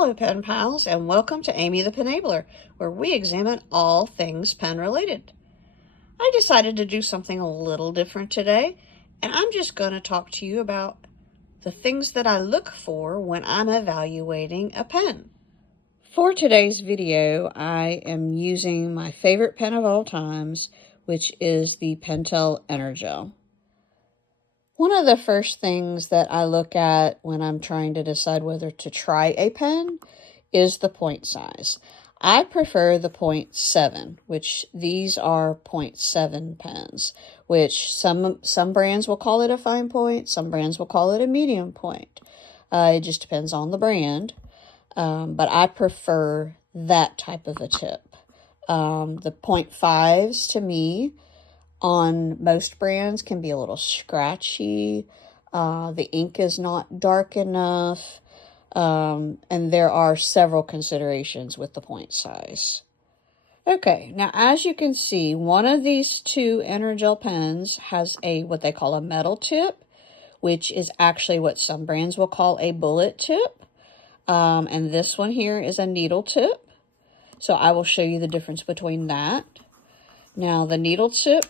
Hello pen pals, and welcome to Amy the Penabler, where we examine all things pen related. I decided to do something a little different today, and I'm just going to talk to you about the things that I look for when I'm evaluating a pen. For today's video, I am using my favorite pen of all times, which is the Pentel Energel. One of the first things that I look at when I'm trying to decide whether to try a pen is the point size. I prefer the 0.7, which these are 0.7 pens, which some brands will call it a fine point, some brands will call it a medium point. It just depends on the brand, but I prefer that type of a tip. The 0.5s to me on most brands can be a little scratchy. The ink is not dark enough. And there are several considerations with the point size. Okay, now as you can see, one of these two Energel pens has what they call a metal tip, which is actually what some brands will call a bullet tip. And this one here is a needle tip. So I will show you the difference between that. Now the needle tip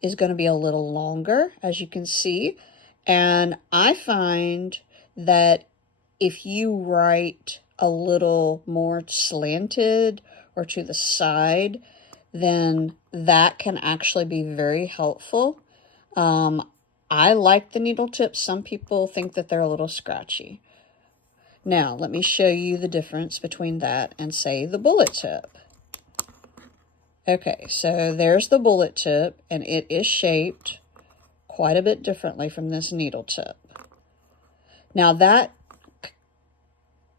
is going to be a little longer, as you can see. And I find that if you write a little more slanted or to the side, then that can actually be very helpful. I like the needle tips. Some people think that they're a little scratchy. Now, let me show you the difference between that and, say, the bullet tip. Okay, so there's the bullet tip, and it is shaped quite a bit differently from this needle tip. Now, that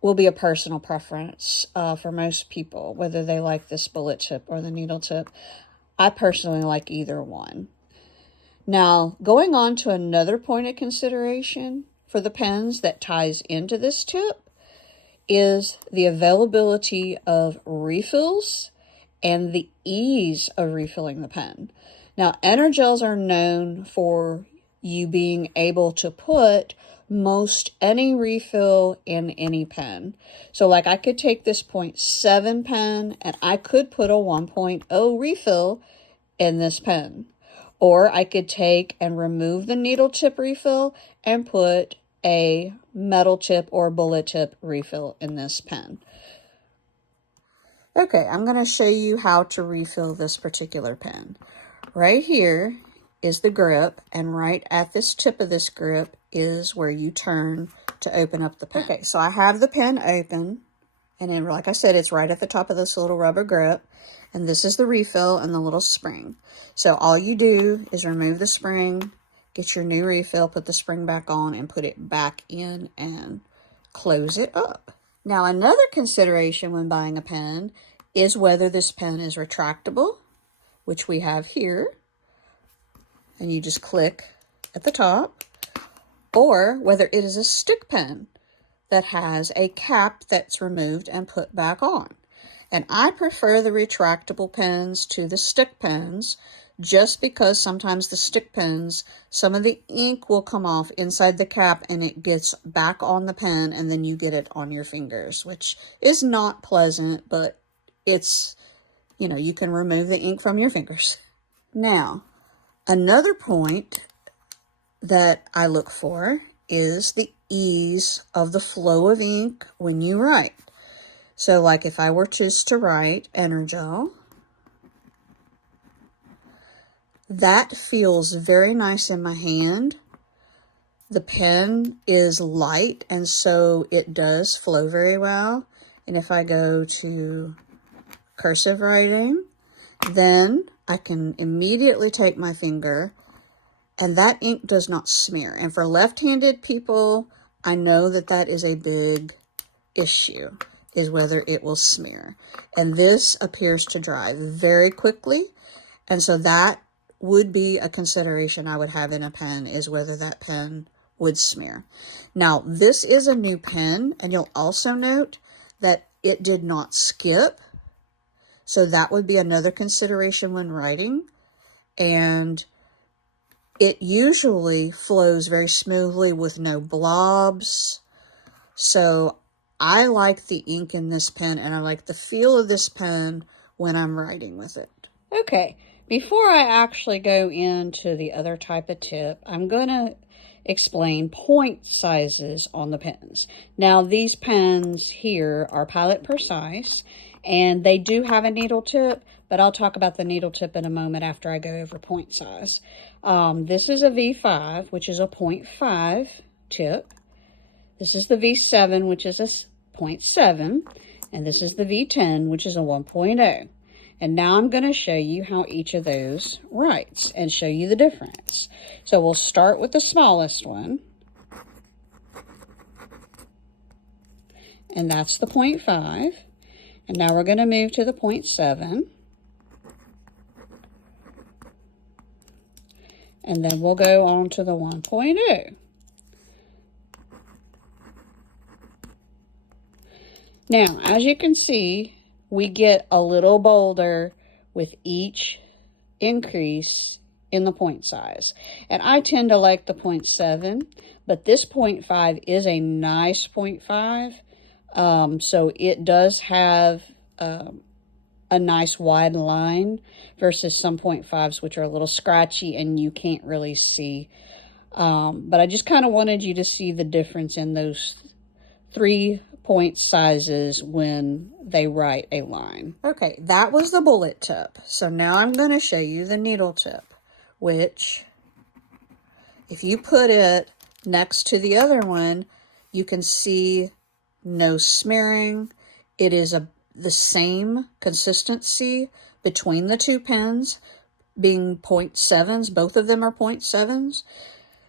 will be a personal preference for most people, whether they like this bullet tip or the needle tip. I personally like either one. Now, going on to another point of consideration for the pens that ties into this tip is the availability of refills and the ease of refilling the pen. Now, Energels are known for you being able to put most any refill in any pen. So like I could take this 0.7 pen and I could put a 1.0 refill in this pen. Or I could take and remove the needle tip refill and put a metal tip or bullet tip refill in this pen. Okay, I'm going to show you how to refill this particular pen. Right here is the grip, and right at this tip of this grip is where you turn to open up the pen. Okay, so I have the pen open, and then, like I said, it's right at the top of this little rubber grip, and this is the refill and the little spring. So all you do is remove the spring, get your new refill, put the spring back on, and put it back in and close it up. Now, another consideration when buying a pen is whether this pen is retractable, which we have here, and you just click at the top, or whether it is a stick pen that has a cap that's removed and put back on. And I prefer the retractable pens to the stick pens just because sometimes the stick pens, some of the ink will come off inside the cap and it gets back on the pen and then you get it on your fingers, which is not pleasant, but it's, you know, you can remove the ink from your fingers. Now, another point that I look for is the ease of the flow of ink when you write. So like if I were just to write Energel, that feels very nice in my hand. The pen is light, and so it does flow very well. And if I go to cursive writing, then I can immediately take my finger, and that ink does not smear. And for left-handed people, I know that that is a big issue, is whether it will smear. And this appears to dry very quickly, and so that would be a consideration I would have in a pen, is whether that pen would smear. Now, this is a new pen, and you'll also note that it did not skip. So that would be another consideration when writing. And it usually flows very smoothly with no blobs. So I like the ink in this pen, and I like the feel of this pen when I'm writing with it. Okay, before I actually go into the other type of tip, I'm going to explain point sizes on the pens. Now, these pens here are Pilot Precise, and they do have a needle tip, but I'll talk about the needle tip in a moment after I go over point size. This is a V5, which is a 0.5 tip. This is the V7, which is a 0.7, and this is the V10, which is a 1.0. And now I'm going to show you how each of those writes and show you the difference. So we'll start with the smallest one. And that's the 0.5. And now we're going to move to the 0.7. And then we'll go on to the 1.0. Now, as you can see, we get a little bolder with each increase in the point size. And I tend to like the 0.7, but this 0.5 is a nice 0.5. So it does have a nice wide line versus some 0.5s, which are a little scratchy and you can't really see. But I just kind of wanted you to see the difference in those 3 point sizes when they write a line. Okay, that was the bullet tip. So now I'm going to show you the needle tip, which if you put it next to the other one, you can see no smearing. It is the same consistency between the two pens, being 0.7s. Both of them are 0.7s.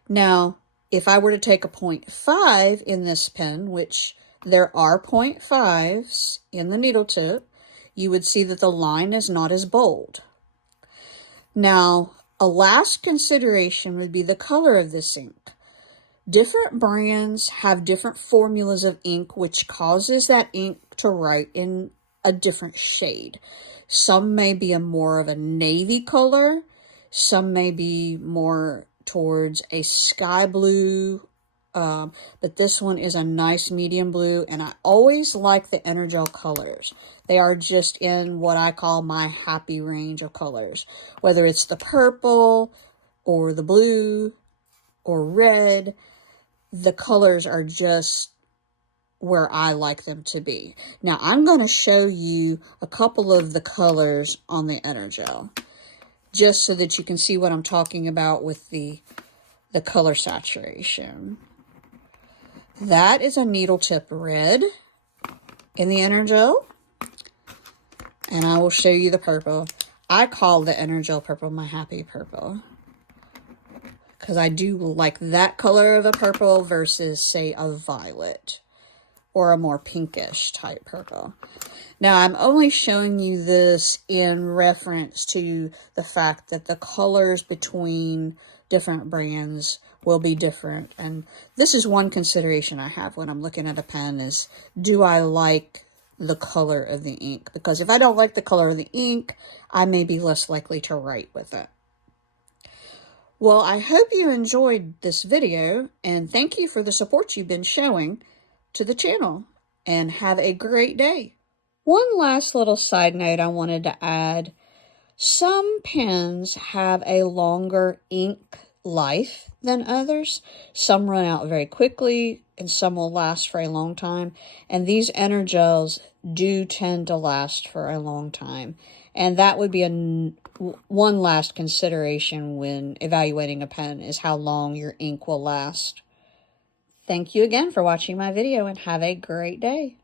Now, if I were to take a 0.5 in this pen, which there are 0.5s in the needle tip, you would see that the line is not as bold. Now, a last consideration would be the color of this ink. Different brands have different formulas of ink, which causes that ink to write in a different shade. Some may be more of a navy color. Some may be more towards a sky blue, but this one is a nice medium blue, and I always like the Energel colors. They are just in what I call my happy range of colors, whether it's the purple or the blue or red. The colors are just where I like them to be. Now I'm going to show you a couple of the colors on the Energel, just so that you can see what I'm talking about with the color saturation. That is a needle tip red in the Energel. And I will show you the purple. I call the Energel purple my happy purple, because I do like that color of a purple versus, say, a violet or a more pinkish type purple. Now, I'm only showing you this in reference to the fact that the colors between different brands will be different. And this is one consideration I have when I'm looking at a pen is, do I like the color of the ink? Because if I don't like the color of the ink, I may be less likely to write with it. Well, I hope you enjoyed this video, and thank you for the support you've been showing to the channel, and have a great day. One last little side note I wanted to add. Some pens have a longer ink life than others. Some run out very quickly, and some will last for a long time. And these Energels do tend to last for a long time. And that would be one last consideration when evaluating a pen, is how long your ink will last. Thank you again for watching my video, and have a great day.